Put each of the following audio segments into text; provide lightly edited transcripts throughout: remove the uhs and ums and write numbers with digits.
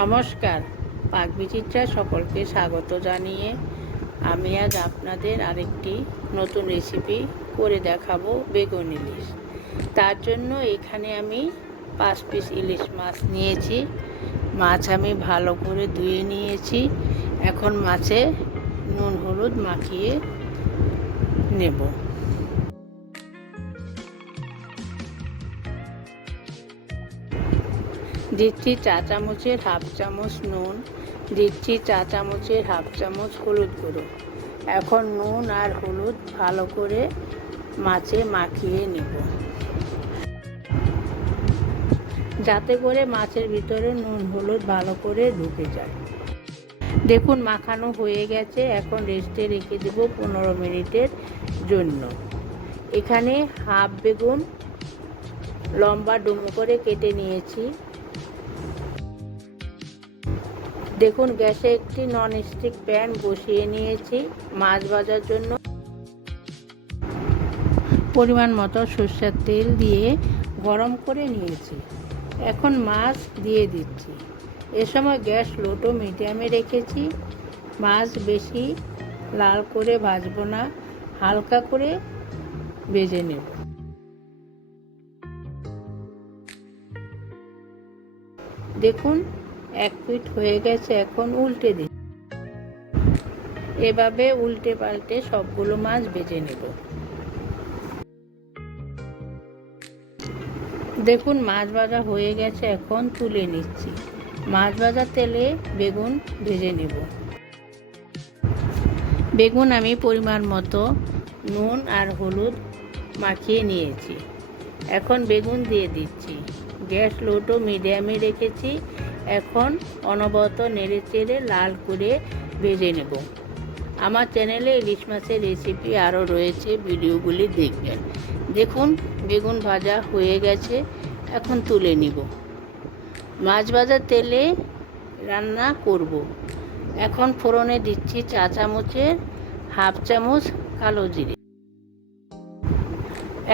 নমস্কার, পাকবিচিত্রা সকলকে স্বাগত জানিয়ে আমি আজ আপনাদের আরেকটি নতুন রেসিপি করে দেখাবো বেগুন ইলিশ। তার জন্য এখানে আমি 5 পিস ইলিশ মাছ নিয়েছি। মাছ আমি ভালো করে ধুয়ে নিয়েছি। এখন মাছে নুন হলুদ মাখিয়ে নেব। দিচ্ছি চা চামচের হাফ চামচ নুন, দিচ্ছি চা চামচের হাফ চামচ হলুদ গুঁড়ো। এখন নুন আর হলুদ ভালো করে মাছে মাখিয়ে নেব, যাতে করে মাছের ভিতরে নুন হলুদ ভালো করে ঢুকে যায়। দেখুন মাখানো হয়ে গেছে। এখন রেস্টে রেখে দেব 15 মিনিটের জন্য। এখানে হাফ বেগুন লম্বা ডুমো করে কেটে নিয়েছি। দেখুন গ্যাসে একটি ননস্টিক প্যান বসিয়ে নিয়েছি। মাছ ভাজার জন্য পরিমাণ মতো সরষের তেল দিয়ে গরম করে নিয়েছি। এখন মাছ দিয়ে দিচ্ছি। এ সময় গ্যাস লো টু মিডিয়ামে রেখেছি। মাছ বেশি লাল করে ভাজবো না, হালকা করে ভেজে নেব। দেখুন 1 পিঠ হয়ে গেছে। এখন উল্টে দিই। এভাবে উল্টে পাল্টে সবগুলো মাছ ভেজে নেব। দেখুন মাছ ভাজা হয়ে গেছে। এখন তুলে নিচ্ছি। মাছ ভাজা তেলে বেগুন ভেজে নেব। বেগুন আমি পরিমাণ মতো নুন আর হলুদ মাখিয়ে নিয়েছি। এখন বেগুন দিয়ে দিচ্ছি। গ্যাস লো টু মিডিয়ামে রেখেছি। এখন অনবরত নেড়ে চেড়ে লাল করে ভেজে নেব। আমার চ্যানেলে ইলিশ মাছের রেসিপি আরও রয়েছে, ভিডিওগুলি দেখবেন। দেখুন বেগুন ভাজা হয়ে গেছে। এখন তুলে নিব। মাছ ভাজা তেলে রান্না করব। এখন ফোড়নে দিচ্ছি চা চামচের হাফ চামচ কালো জিরে।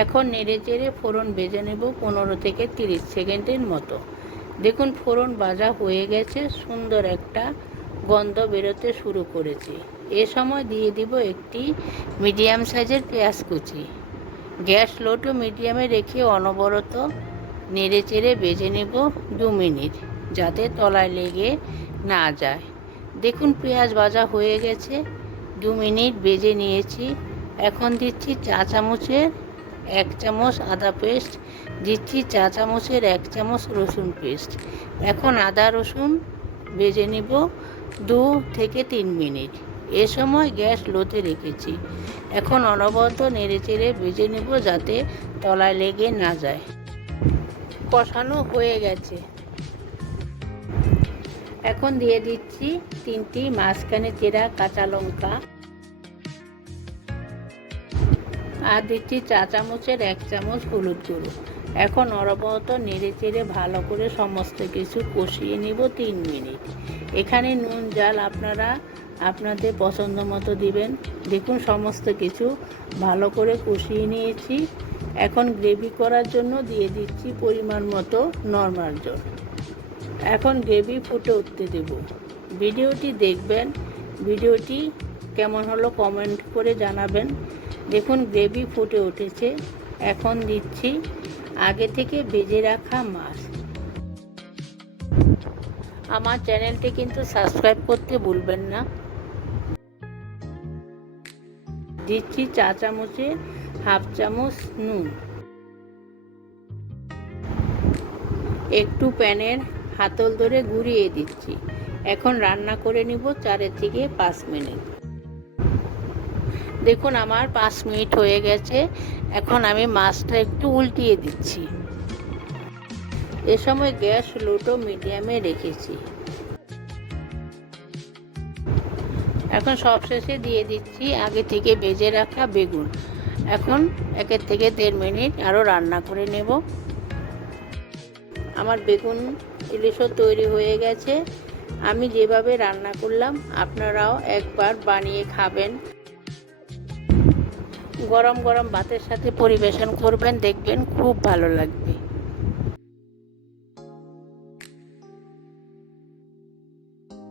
এখন নেড়ে চেড়ে ফোড়ন ভেজে নেব 15 থেকে 30 সেকেন্ডের মতো। দেখুন ফোড়ন ভাজা হয়ে গেছে। সুন্দর একটা গন্ধ বেরোতে শুরু করেছে। এ সময় দিয়ে দিব একটি মিডিয়াম সাইজের পেঁয়াজ কুচি। গ্যাস লো টু মিডিয়ামে রেখে অনবরত নেড়ে চেড়ে ভেজে নেব 2 মিনিট, যাতে তলায় লেগে না যায়। দেখুন পেঁয়াজ ভাজা হয়ে গেছে। 2 মিনিট ভেজে নিয়েছি। এখন দিচ্ছি চা চামচের 1 চামচ আদা পেস্ট, দিচ্ছি চা চামচের 1 চামচ রসুন পেস্ট। এখন আদা রসুন ভেজে নেব 2 থেকে 3 মিনিট। এ সময় গ্যাস লোতে রেখেছি। এখন অনবরত নেড়ে চেড়ে ভেজে নেব, যাতে তলায় লেগে না যায়। কষানো হয়ে গেছে। এখন দিয়ে দিচ্ছি 3টি মাঝখানে চেরা কাঁচা লঙ্কা আর দিচ্ছি চা চামচের 1 চামচ হলুদ গুঁড়ো। এখন অনবরত নেড়ে চেড়ে ভালো করে সমস্ত কিছু কষিয়ে নেব 3 মিনিট। এখানে নুন ঝাল আপনারা আপনাদের পছন্দ মতো দিবেন। দেখুন সমস্ত কিছু ভালো করে কষিয়ে নিয়েছি। এখন গ্রেভি করার জন্য দিয়ে দিচ্ছি পরিমাণ মতো নরমাল জল। এখন গ্রেভি ফুটে উঠতে দেব। ভিডিওটি দেখবেন। ভিডিওটি কেমন হলো কমেন্ট করে জানাবেন। দেখুন গ্রেভি ফুটে উঠেছে। এখন দিচ্ছি আগে থেকে ভেজে রাখা মাছ। আমার চ্যানেলটি কিন্তু সাবস্ক্রাইব করতে ভুলবেন না। দিচ্ছি চা চামচের হাফ চামচ নুন। একটু প্যানের হাতল ধরে ঘুরিয়ে দিচ্ছি। এখন রান্না করে নিব 4 থেকে 5 মিনিট। দেখুন আমার 5 মিনিট হয়ে গেছে। এখন আমি মাছটা একটু উল্টিয়ে দিচ্ছি। এ সময় গ্যাস লো টু মিডিয়ামে রেখেছি। এখন সবশেষে দিয়ে দিচ্ছি আগে থেকে ভেজে রাখা বেগুন। এখন 1 থেকে 1.5 মিনিট আরও রান্না করে নেব। আমার বেগুন ইলিশও তৈরি হয়ে গেছে। আমি যেভাবে রান্না করলাম আপনারাও একবার বানিয়ে খাবেন। গরম গরম ভাতের সাথে পরিবেশন করবেন, দেখবেন খুব ভালো লাগবে।